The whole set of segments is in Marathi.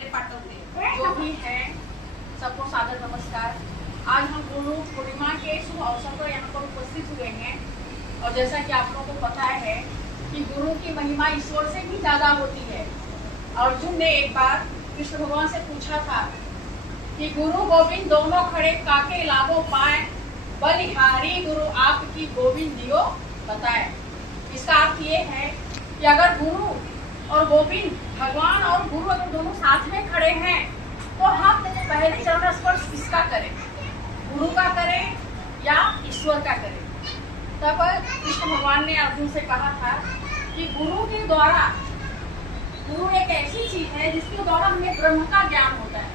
जो भी है सबको सादर नमस्कार। आज हम गुरु पूर्णिमा के शुभ अवसर पर यहाँ पर उपस्थित हुए हैं और जैसा कि आप लोगों को पता है कि गुरु की महिमा ईश्वर से भी ज्यादा होती है। अर्जुन ने एक बार कृष्ण भगवान से पूछा था कि गुरु गोविंद दोनों खड़े काके लाभो पाए, बलिहारी गुरु आपकी गोविंद दियो बताए। इसका अर्थ ये है कि अगर गुरु और गोविंद भगवान और गुरु अगर दोनों साथ में खड़े हैं तो हम पहले चरण स्पर्श किसका करें, गुरु का करें या ईश्वर का करें। तब कृष्ण भगवान ने अर्जुन से कहा था कि गुरु के द्वारा, गुरु एक ऐसी चीज है जिसके द्वारा हमें ब्रह्म का ज्ञान होता है,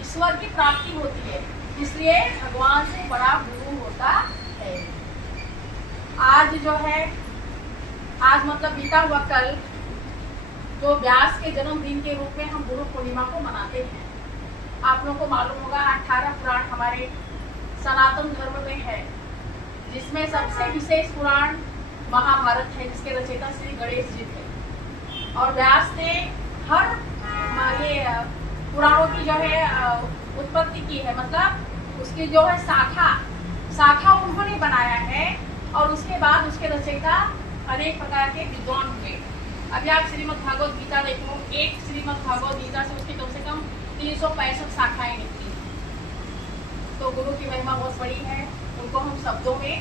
ईश्वर की प्राप्ति होती है, इसलिए भगवान से बड़ा गुरु होता है। आज जो है, आज मतलब बीता हुआ कल जो व्यास के जन्मदिन के रूप में हम गुरु पूर्णिमा को मनाते हैं। आप लोगों को मालूम होगा 18 पुराण हमारे सनातन धर्म में है, जिसमें सबसे विशेष पुराण महाभारत है, जिसके रचयिता श्री गणेश जी थे। और व्यास ने हर ये पुराणों की जो है उत्पत्ति की है, मतलब उसकी जो है शाखा उन्होंने बनाया है और उसके बाद उसके रचयिता अनेक प्रकार के विद्वान हुए। अभी आप श्रीमद् भागवत गीता देखो, एक श्रीमद् भागवत गीता से उसकी कम से कम 365 शाखाएं निकली। तो गुरु की महिमा बहुत बड़ी है, उनको हम शब्दों में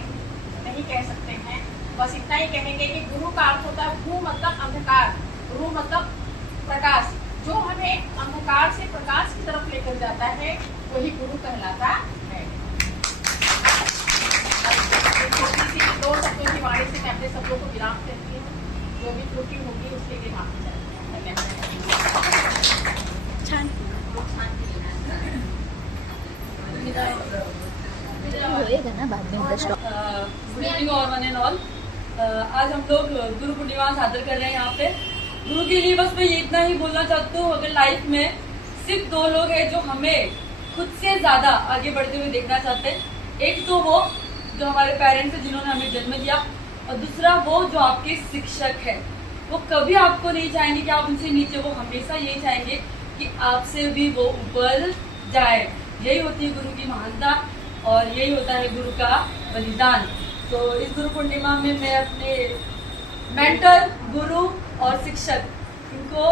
नहीं कह सकते हैं। बस इतना ही कहेंगे कि गुरु का अर्थ होता है भू मतलब अंधकार, गुरु मतलब प्रकाश। जो हमें अंधकार से प्रकाश की तरफ लेकर जाता है वही गुरु कहलाता है। छोटी सी दो शब्दों की वाणी से मैं अपने शब्दों को विराम करती हूँ। जो भी त्रुटि होगी उसके लिए माफी चाहती हूँ। आज हम लोग गुरु पूर्णिमा सादर कर रहे हैं यहाँ पे। गुरु के लिए बस मैं ये इतना ही बोलना चाहती हूँ, अगर लाइफ में सिर्फ दो लोग हैं जो हमें खुद से ज्यादा आगे बढ़ते हुए देखना चाहते हैं, एक तो वो जो हमारे पेरेंट्स हैं जिन्होंने हमें जन्म दिया, और दूसरा वो जो आपके शिक्षक है। वो कभी आपको नहीं चाहेंगे कि आप उनसे नीचे, वो हमेशा यही चाहेंगे कि आपसे भी वो ऊपर जाए। यही होती है गुरु की महानता और यही होता है गुरु का बलिदान। तो इस गुरु पूर्णिमा में मैं अपने मेंटर, गुरु और शिक्षक इनको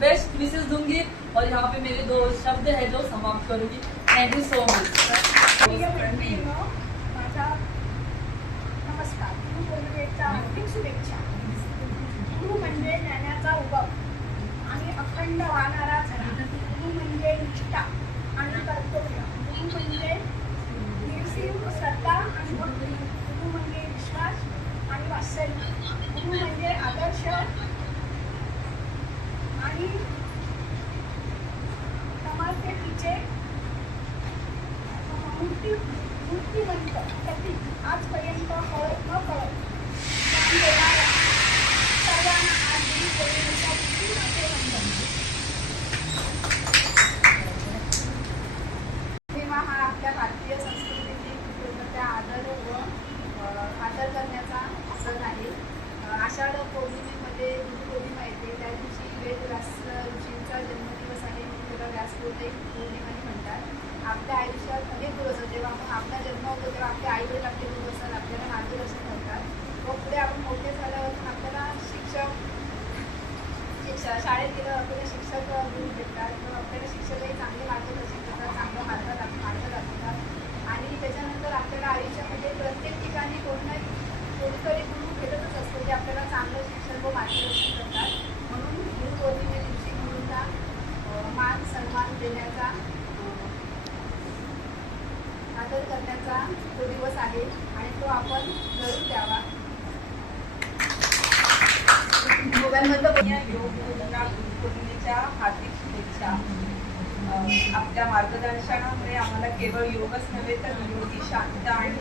बेस्ट विशेष दूंगी और यहाँ पे मेरे दो शब्द है जो समाप्त करूंगी। Thank you so much. नमस्कार। गुरु पौर्णिमेच्या हार्दिक शुभेच्छा। गुरु म्हणजे ज्ञानाचा उगम आणि अखंड वाहणारा झरा। गुरु म्हणजे निष्ठा आणि कर्तव्य। गुरु म्हणजे निर्सीम श्रद्धा आणि भक्ती। गुरु म्हणजे विश्वास आणि वात्सल्य। गुरु म्हणजे आदर्श आणि समाजसेवेचे मूर्तिमंत प्रतीक। आजपर्यंत कळत न कळत ज्ञान देणाऱ्या सर्वांना आज गुरु पौर्णिमेच्या दिवशी माझे वंदन। पूर्णिमा हा आपल्या भारतीय संस्कृतीतील पूर्णतः आदर करण्याचा सण आहे। आषाढ पौर्णिमेमध्ये गुरुपौर्णिमा येते, त्या दिवशी वेदव्यास ऋषींचा जन्मदिवस आहे, त्याला व्यास पौर्णिमा म्हणतात। आपल्या आयुष्यात अनेक दिवस, जेव्हा आपण आपला जन्म होतो तेव्हा आपले आई वडील आपले गुरु असतात, आपल्याला मार्गदर्शन करतात व पुढे आपण मोठे झाल्यावर आपल्याला शाळेत गेलं आपल्याला शिक्षक गुरु भेटतात व आपल्याला शिक्षकही चांगले मार्गदर्शन करतात, चांगलं मार्ग दाखवतात। आणि त्याच्यानंतर आपल्याला आयुष्यामध्ये प्रत्येक ठिकाणी कोणीतरी गुरु भेटतच असतो जे आपल्याला चांगलं शिक्षण व मार्गदर्शन करतात। म्हणून गुरु पौर्णिमे दिवशी गुरुंना मान सन्मान देण्याचा, आदर करण्याचा तो दिवस आहे आणि तो आपण जरूर द्यावा। गुरुपौर्णिमेच्या हार्दिक शुभेच्छा। आपल्या मार्गदर्शनामुळे आम्हाला केवळ योगच नव्हे तर निरोगी, शांत आणि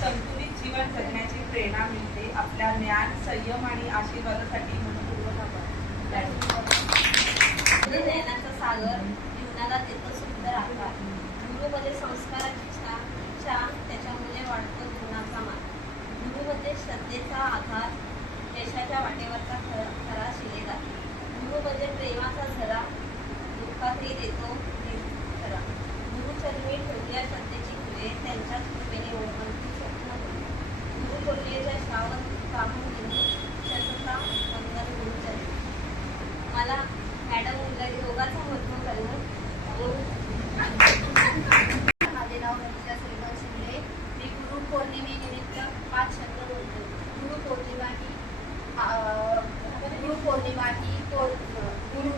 संतुलित जीवन जगण्याची प्रेरणा मिळते। आपल्या ज्ञान, संयम आणि आशीर्वादासाठी मनपूर्वक आभार। ज्ञानाचा सागर, जीवनाला देतो सुंदर आकार। गुरुमध्ये संस्काराची छान, त्याच्यामुळे वाढतो जीवनाचा मान। गुरुमध्ये श्रद्धेचा आधार, यशाच्या वाटेवरचा खरा शिलेदार। गुरुमध्ये प्रेमाचा झरा,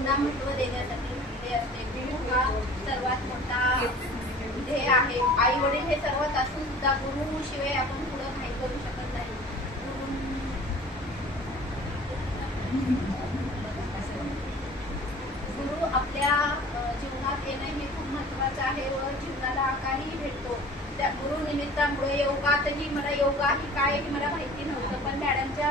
गुरुंना महत्त्व देण्यासाठी लिहिले असते. गुरु हा सर्वात मोठा ध्येय आहे. आई वडील हे सर्वात असून सुद्धा गुरुशिवाय आपण पुढं काही करू शकत नाही. गुरु आपल्या जीवनात येणं हे खूप महत्त्वाचं आहे व जीवनाला आकारही भेटतो. त्या गुरु निमित्तामुळे योगातही मला योगा ही काय हे मला माहिती नव्हतं, पण मॅडमच्या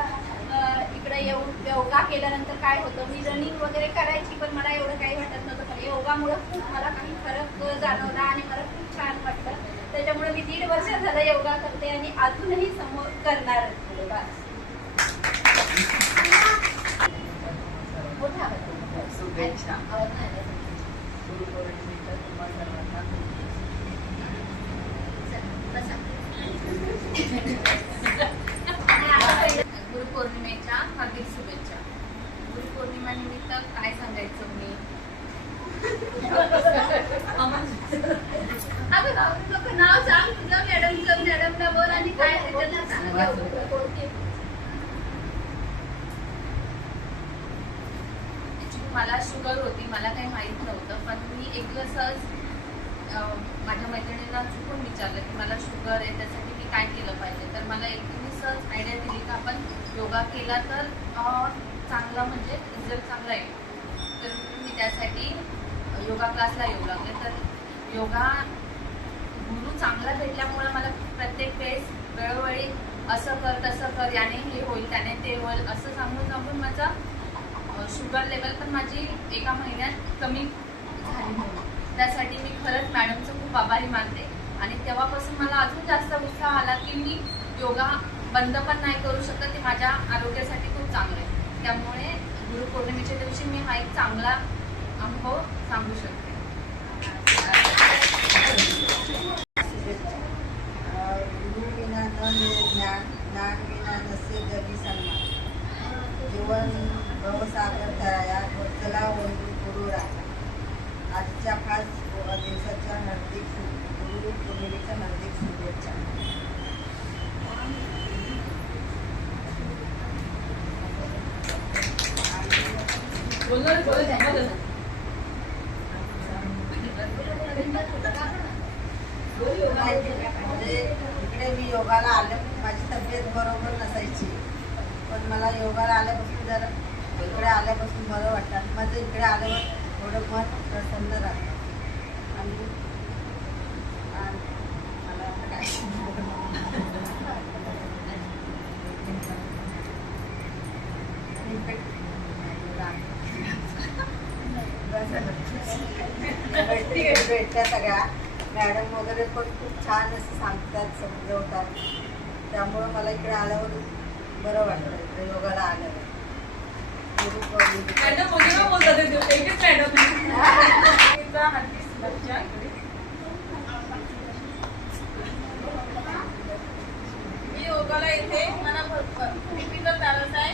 इकडे येऊन योगा केल्यानंतर काय होतं, मी रनिंग वगैरे करायची पण मला एवढं काही वाटत नव्हतं, पण योगामुळे खूप मला काही फरक जाणवला आणि मला खूप छान वाटलं. त्याच्यामुळे मी 1.5 वर्ष झालं योगा करते आणि अजूनही समोर करणार. शुभेच्छा. गुरुपौर्णिमेच्या तुम्हा सर्वांना गुरुपौर्णिमेच्या हार्दिक शुभेच्छा. गुरुपौर्णिमेनिमित्त काय सांगायचं मी, नाव सांग तुझं, मॅडमला बोल आणि काय मला शुगर होती, मला काही माहीत नव्हतं, पण मी एक दिवस सहज माझ्या मैत्रिणीला चुकून विचारलं की मला शुगर आहे, त्यासाठी मी काय केलं पाहिजे. तर मला एकटीने सहज आयडिया दिली की आपण योगा केला तर चांगला म्हणजे रिझल्ट चांगला येईल. तर मी त्यासाठी योगा क्लासला येऊ लागले. तर योगा गुरु चांगला भेटल्यामुळे मला प्रत्येक वेळेस वेळोवेळी असं कर तसं कर, याने हे होईल त्याने ते होईल असं सांगून सांगून माझा शुगर लेवल पण माझी एका महिन्यात कमी झाली म्हणून. त्यासाठी मी खरंच मॅडमचं खूप आभारी मानते. आणि तेव्हापासून मला अजून जास्त उत्साह आला की मी योगा बंद पण नाही करू शकत, ते माझ्या आरोग्यासाठी खूप चांगलं आहे. त्यामुळे गुरुपौर्णिमेच्या दिवशी मी हा एक चांगला अनुभव सांगू शकते. गुरु विना न मिळे ज्ञान, ज्ञान विना नसे जगी सन्मान. जीवन भवसागर तराया चला वंदू गुरु राजा. आजच्या खास दिवसाच्या हार्दिक गुरु पौर्णिमेच्या हार्दिक शुभेच्छा. म्हणजे इकडे मी योगाला आले, माझी तब्येत बरोबर नसायची, पण मला योगाला आल्यापासून जरा इकडे आल्यापासून बरं वाटतं. माझं इकडे आल्यावर थोडं मन प्रसन्न राहतं. आणि मला आता काय भेटत्या सगळ्या मॅडम वगैरे पण खूप छान असं सांगतात, समजवतात. त्यामुळं मला इकडे आल्यावर बरं वाटतं, इकडे योगाला आल्यावर. मॅडम वगैरे बोलतात एकच मॅडम. हार्दिक शुभेच्छा. मी योगाला येते, मला बीपीचा त्रास आहे.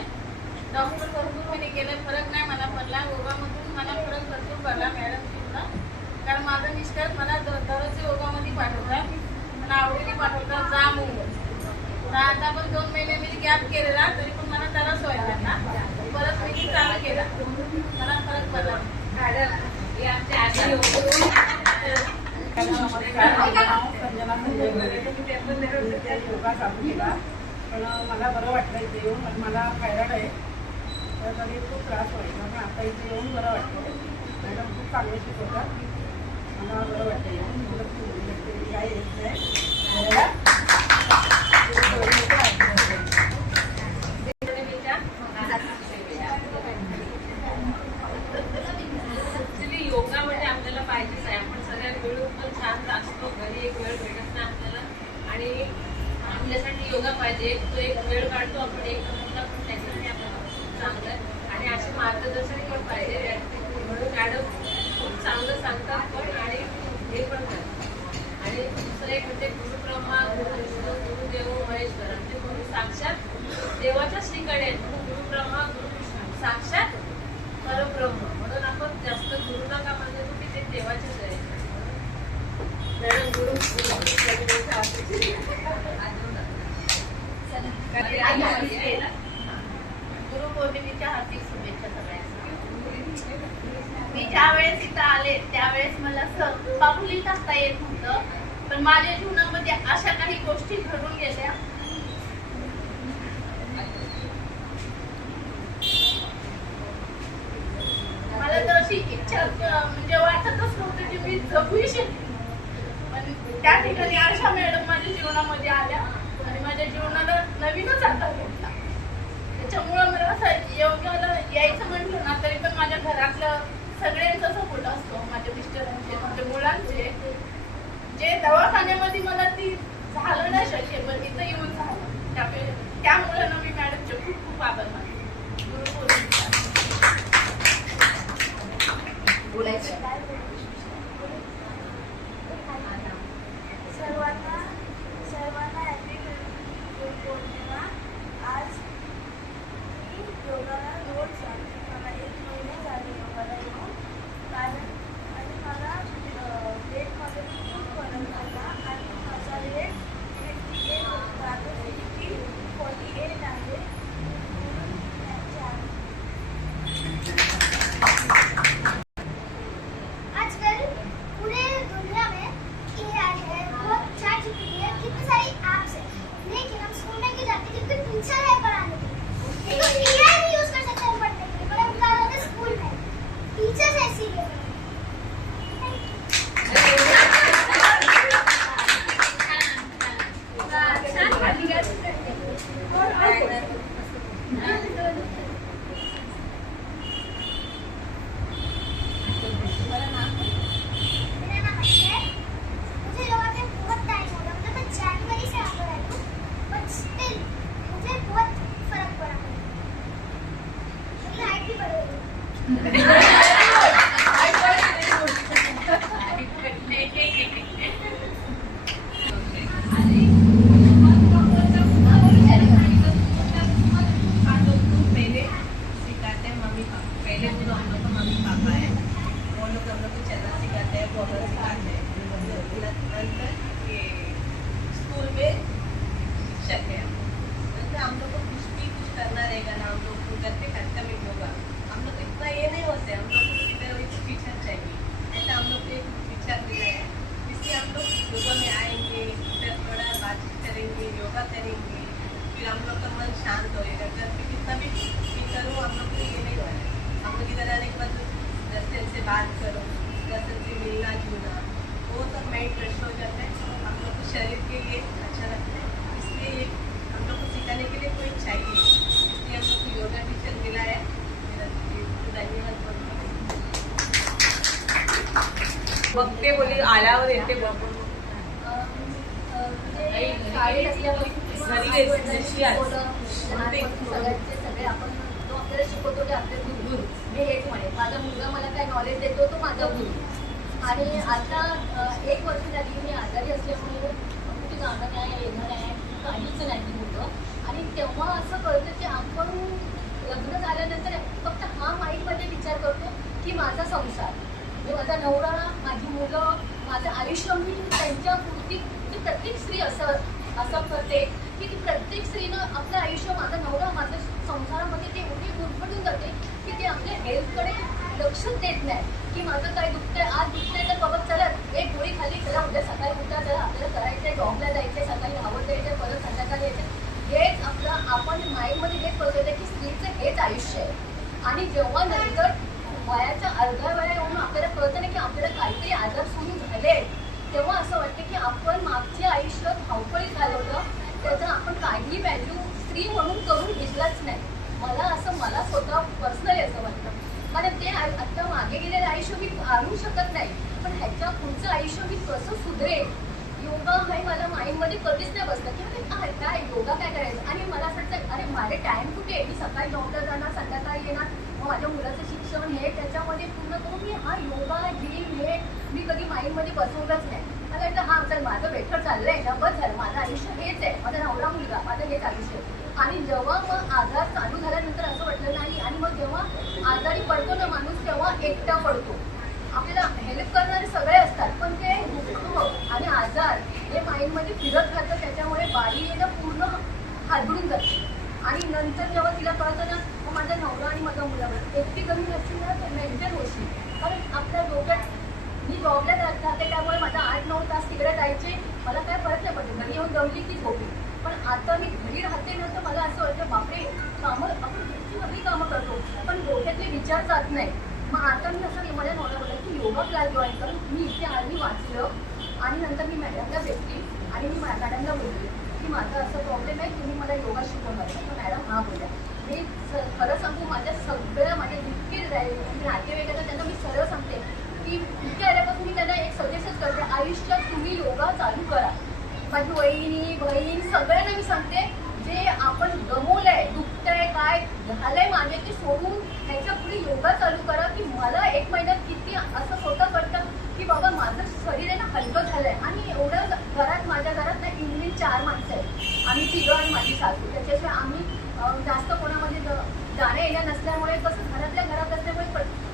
डॉक्टर भरपूर मी केलं, फरक नाही मला पडला. योगामधून मला फरक भरपूर पडला मॅडमशीला. कारण माझं मिस्टर मला दररोज योगामध्ये पाठवतात, मला आवडीने पाठवतात जा म्हणून. तर आता पण 2 महिने मी गॅप केलेला, तरी पण मला त्रास व्हायचा ना, परत मी चालू केला, मला फरक पडला. संजना संजय योगा चालू केला, पण मला बरं वाटलं इथे येऊन. पण मला थायरॉइड आहे, तर तरी खूप त्रास व्हायचा, पण आता इथे येऊन बरं वाटतं. मॅडम खूप चांगले शिकवतात, मला बरं वाटतं येऊन. काय येत नाही. योगा म्हणजे आपल्याला पाहिजेच आहे. आपण सगळ्या वेळ पण छान असतो, घरी एक वेळ भेटत नाही आपल्याला, आणि आपल्यासाठी योगा पाहिजे. तो एक वेळ काढतो आपण, एक घंटा, पण त्याच्यासाठी आपल्याला चांगलं आहे. आणि असे मार्गदर्शन पण पाहिजे. म्हणून मॅडम खूप चांगलं सांगतात पण, आणि हे पण करतात. आणि दुसरं एक म्हणजे गुरुब्रह्मा गुरुविष्णू गुरुदेव महेश्वर, म्हणजे गुरु साक्षात देवाच्या श्रीकडे, गुरुब्रह्मा गुरुविष्णू साक्षात परब्रह्म. म्हणून आपण जास्त गुरु नका म्हणजे की ते देवाचेच आहे. मॅडम गुरुपौर्णिमेच्या हार्दिक शुभेच्छा सगळ्यांना. ज्यावेळेस इथं आले त्यावेळेस मला असं पाऊली टाकता येत नव्हतं, पण माझ्या जीवनामध्ये अशा काही गोष्टी घडून गेल्या. मला तर अशी इच्छा म्हणजे वाटतच नव्हतं की मी जगूही शकते, पण त्या ठिकाणी आशा मॅडम माझ्या जीवनामध्ये आल्या आणि माझ्या जीवनाला नवीनच आकार घेतला. त्याच्यामुळं मला असं योगाला यायचं म्हटलं ना तरी पण माझ्या घरातलं सगळ्यांचा सपोर्ट असतो, माझ्या मिस्टरांचे, माझ्या मुलांचे. जे दवाखान्यामध्ये मला ती झालं नाही शक्य पण इथं येऊन झालं, त्यामुळे ना मी मॅडमचे खूप खूप आभार मानते. गुरुपौर्णिमेचा सर्वांना हॅपी गुरुपौर्णिमा. आज मी योगाला रोज जाते. मला 1 महिना झाले योगाला येऊन, कारण आणि मला वेटमध्ये खूप फरक झाला आणि माझा वेट 58 होता, आता 48 आहे. आजकल पूरे दुनिया में AI है, बहुत ChatGPT है, कितने सारी ऐप्स है, लेकिन हम स्कूल में क्यों जाते हैं? क्योंकि टीचर है पढ़ाने के लिए. तो AI भी यूज कर सकते हैं पढ़ने के लिए, पर हम क्या करते हैं स्कूल में टीचर्स है इसीलिए. मेरा नाम अक्षय. मुझे योगा में बहुत टाइम हो गया, मतलब मैं जनवरी से आकर आई हूँ, बट स्टिल मुझे बहुत फर्क पड़ा. मेरी हाइट भी बढ़ गई. पहले सिखाते हैं मम्मी पापा. पहले तो हम लोग को मम्मी पापा है, वो लोग हम लोग को चलना सिखाते हैं, बोलना सिखाते हैं. नंतर ये स्कूल में शिक्षक है. नंतर हम लोग को कुछ करना रहेगा ना, हम लोग को घर पे खर्चा में होगा. हम लोग को इतना ये नहीं होते, हम लोग को किधर एक टीचर चाहिए. ऐसा हम लोग को एक टीचर मिला है, इसलिए हम लोग योगा में आएंगे, फिर थोड़ा बातचीत करेंगे, योगा करेंगे, फिर हम लोग का मन शांत होएगा. घर पे कितना भी करो हम लोग को ये नहीं होगा. हम लोग इधर आने के बाद दर्शन से बात करो, दर्शन से मिलना जुलना, वो सब माइंड फ्रेश हो जाता है. हम लोग को शरीर के लिए अच्छा लगता है, इसलिए ये हम लोग को सिखाने के लिए कोई चाहिए, इसलिए हम लोग को योगा टीचर मिला है. मेरा धन्यवाद बघते बोली आल्यावर येते बघ. शाळेत असल्यापासून घरी जशी आहे. सगळे आपण तो आपल्याला शिकवतो ते आपले गुरु. मी हेच म्हणेन, माझा मुलगा मला काय नॉलेज देतो तो माझा गुरु. आणि आता 1 वर्ष झाली मी आजारी असल्यामुळे कुठे जाणं नाही, येणं नाही, काहीच नाही होतं. आणि तेव्हा असं कळतं की आपण लग्न झाल्यानंतर फक्त हा माइंडमध्ये विचार करतो की माझा संसार, माझा नवरा, माझी मुलं, माझं आयुष्य मी त्यांच्या पूर्ती. प्रत्येक स्त्री असं करते की ती प्रत्येक स्त्रीनं आपलं आयुष्य, माझा नवरा, माझ्या संसारामध्ये ते एवढी गुरफटून जाते की ते आपल्या हेल्थकडे लक्षच देत नाही की माझं काय दुखतंय, आज दुखतंय तर बाबा चला एक गोळी खाली, चला उद्या सकाळी उठा, चला आपल्याला करायचंय, जॉबला जायचंय, सकाळी आवड द्यायचंय, परत संध्याकाळी यायचं. हेच आपलं आपण माइंडमध्ये हेच बसवलं की स्त्रीचं हेच आयुष्य आहे. आणि जेव्हा नंतर वयाच्या अर्ध्या वेळा येऊन आपल्याला कळतं नाही की आपल्याला काहीतरी आजार सुरू झाले, तेव्हा असं वाटतं की आपण मागचे आयुष्य धावपळीत घालवलं, त्याचं आपण काही व्हॅल्यू स्त्री म्हणून करून घेतलाच नाही. मला स्वतः पर्सनली असं वाटतं. कारण ते आत्ता मागे गेलेलं आयुष्य मी आणू शकत नाही, पण ह्याच्या पुढचं आयुष्य मी कसं सुधरेल, योगा हे मला माइंडमध्ये कधीच नाही बसलं की अरे काय योगा काय करायचं. आणि मला असं वाटतं अरे माझे टाइम कुठे आहे, मी सकाळी जॉबला जाणार, संध्याकाळी येणार, मग माझ्या मुलाचं शिक्षण हे त्याच्यामध्ये पूर्ण करून मी हा योगा जिम हे मी कधी माइंडमध्ये बसवलंच नाही. मला वाटतं हा चल माझं बेटर चाललंय ना, बस झालं, माझं आयुष्य हेच आहे, माझा नवरा मुलगा, माझं हेच आयुष्य. आणि जेव्हा मग आजार चालू झाल्यानंतर असं वाटलं नाही. आणि मग जेव्हा आजारी पडतो ना माणूस तेव्हा एकटा पडतो. आपल्याला हेल्प करणारे सगळे असतात, पण ते दुःख आणि आजार हे माइंडमध्ये फिरत राहतं, त्याच्यामुळे बाई येणं पूर्ण हादरून जाते. आणि नंतर जेव्हा तिला कळतं ना मग माझा नवरा आणि माझा मुलावर एकटी कमी असतील ना मेंटेन होशील. कारण दमली की झोपली. पण आता मी घरी राहते ना, तर मला असं वाटतं बापरे, कामं आपण किती सगळी कामं करतो पण डोक्यातले विचार जात नाही. मग आता मी असं मला नवरा बोलला की योगा क्लास जॉईन कर. मी इथे आली, वाचलं आणि नंतर मी मॅडमला भेटली आणि मी मॅडमला बोलली की माझा असं प्रॉब्लेम आहे, तुम्ही मला योगा शिकवणार का? तर मॅडम हा बोलल्या. मी खरं सांगू, माझ्या सगळ्या माझ्या जितके नातेवाईक आहेत त्यांना मी सरळ सांगते की इथे आल्यापासून मी त्यांना एक सजेस्ट करते, आयुष्यात तुम्ही योगा चालू करा. माझी वहिनी बहीण सगळ्यांना मी सांगते, जे आपण गमवलंय, दुखतंय, काय झालंय मागे ते सोडून ह्याच्या पुढे योगा चालू करा. की मला एक महिन्यात किती असं स्वतः वाटतं की बाबा माझं शरीर आहे ना हलकं झालंय. आणि एवढं घरात, माझ्या घरात ना इंग्लिश 4 माणसं आहेत, आम्ही तिघं आणि माझी सासू. त्याच्याशिवाय आम्ही जास्त कोणामध्ये जाण्या येण्या नसल्यामुळे कसं घरातल्या घरात असल्यामुळे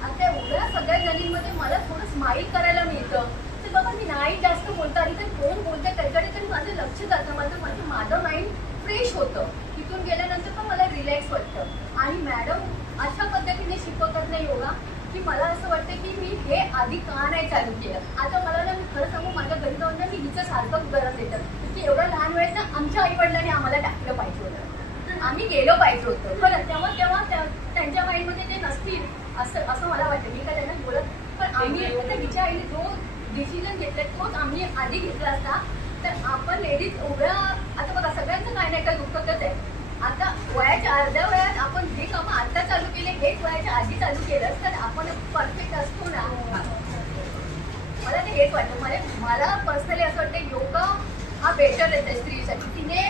आता एवढ्या सगळ्या जणींमध्ये मला थोडं स्माईल करायला मिळतं. तर बाबा मी नाही जास्त बोलता आली तर कोण बोलतं त्याच्याकडे तरी माझं लक्ष जातं, माझं माइंड फ्रेश होतं. तिथून गेल्यानंतर पण मला रिलॅक्स वाटतं. आणि मॅडम अशा पद्धतीने शिकवतात ना योगा की मला असं वाटतं की मी हे आधी का नाही चालू केलं. आता मला ना, मी खरं सांगू, माझ्या घरी जाऊन ना मी हिचं सारखं गरम देतं की एवढ्या लहान वेळेत ना आमच्या आईवडिलांनी आम्हाला टाकलं पाहिजे होतं, आम्ही गेलो पाहिजे होतं. खरं तेव्हा त्यांच्या माइंडमध्ये ते नसतील असं मला वाटतं. मी का त्यांना बोलत, पण आम्ही तिच्या आईने जो डिसिजन घेतला तोच आम्ही आधी घेतला असता तर आपण लेडीज एवढ्या, आता बघा सगळ्यांचं काय नाही काय दुःखच आहे. आता वयाच्या अर्ध्या वयात आपण जे कामं आता चालू केले हेच वयाच्या आधी चालू केलं तर आपण परफेक्ट असतो ना. मला ते हेच वाटतं. मला पर्सनली असं वाटतं योगा हा बेटर आहे स्त्रीसाठी. तिने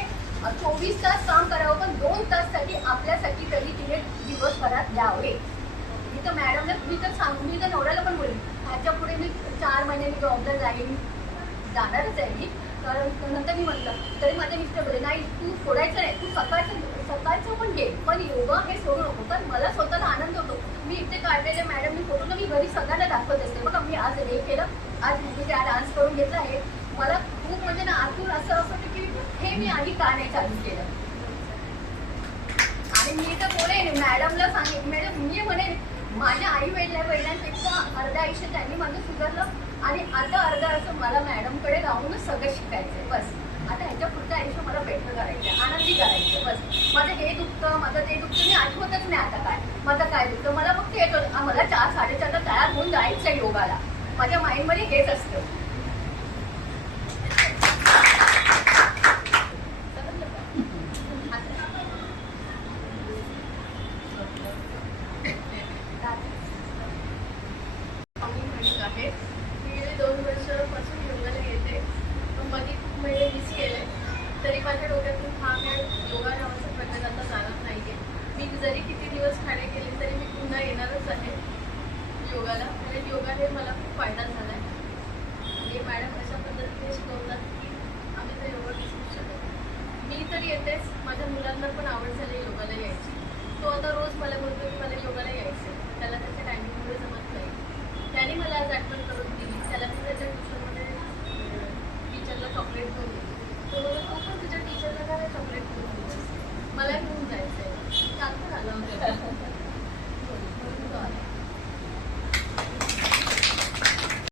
24 तास काम करावं पण 2 ताससाठी आपल्यासाठी तरी तिने दिवसभरात द्यावे. मी तर मॅडमला मी तर नवऱ्याला पण बोलली ह्याच्या पुढे मी 4 महिन्यांनी जॉबला जाणारच आहे मी. कारण नंतर मी म्हटलं तरी माझे मिस्टर बोलले नाही तू सोडायचं नाही, तू सकाळचं पण घे पण योगा हे सोडू नको. कारण मला स्वतःला आनंद होतो. मी इथे काढलेले मॅडमनी फोटो ना मी घरी सगळ्यांना दाखवत असते. बघा मी आज हे केलं, आज मी त्या डान्स करून घेतला आहे. मला खूप म्हणजे ना आतून असं होतं की हे मी आधी का नाही चालू केलं. आणि मी तर बोलेन मॅडमला सांगेन, मॅडम मी म्हणेन माझ्या आई वडिलांपेक्षा अर्ध्या आयुष्य त्यांनी माझं सुधारलं आणि आता अर्धा आयुष्य मला मॅडमकडे राहूनच सगळं शिकायचंय. बस आता ह्याच्या पुढचं आयुष्य मला बेटर करायचं, आनंदी करायचं. बस माझं हे दुखतं, माझं ते दुखतं, मी आठवतच नाही आता काय माझं काय दुखतं. मला फक्त येत होतं मला 4 साडेचारला तयार होऊन जायचं योगाला. माझ्या माइंडमध्ये हेच असतं. तरी माझ्या डोक्यातून हा काय योगा नावाचा प्रकार आता चालत नाहीये. मी जरी किती दिवस खाणे केले तरी मी पुन्हा येणारच आहे योगाला. आणि योगा हे मला खूप फायदा झाला आहे. आणि मॅडम अशा पद्धतीने शिकवतात की आम्ही तर योगा शिकू शकत. मी तर येतेच, माझ्या मुलांना पण आवड झाली योगाला यायची. तो आता रोज मला बोलतो की मला योगाला यायचं, त्याला त्याच्या टायमिंगमुळे जमत नाही. त्याने मला आज आठवण करून दिली, त्याला मी त्याच्या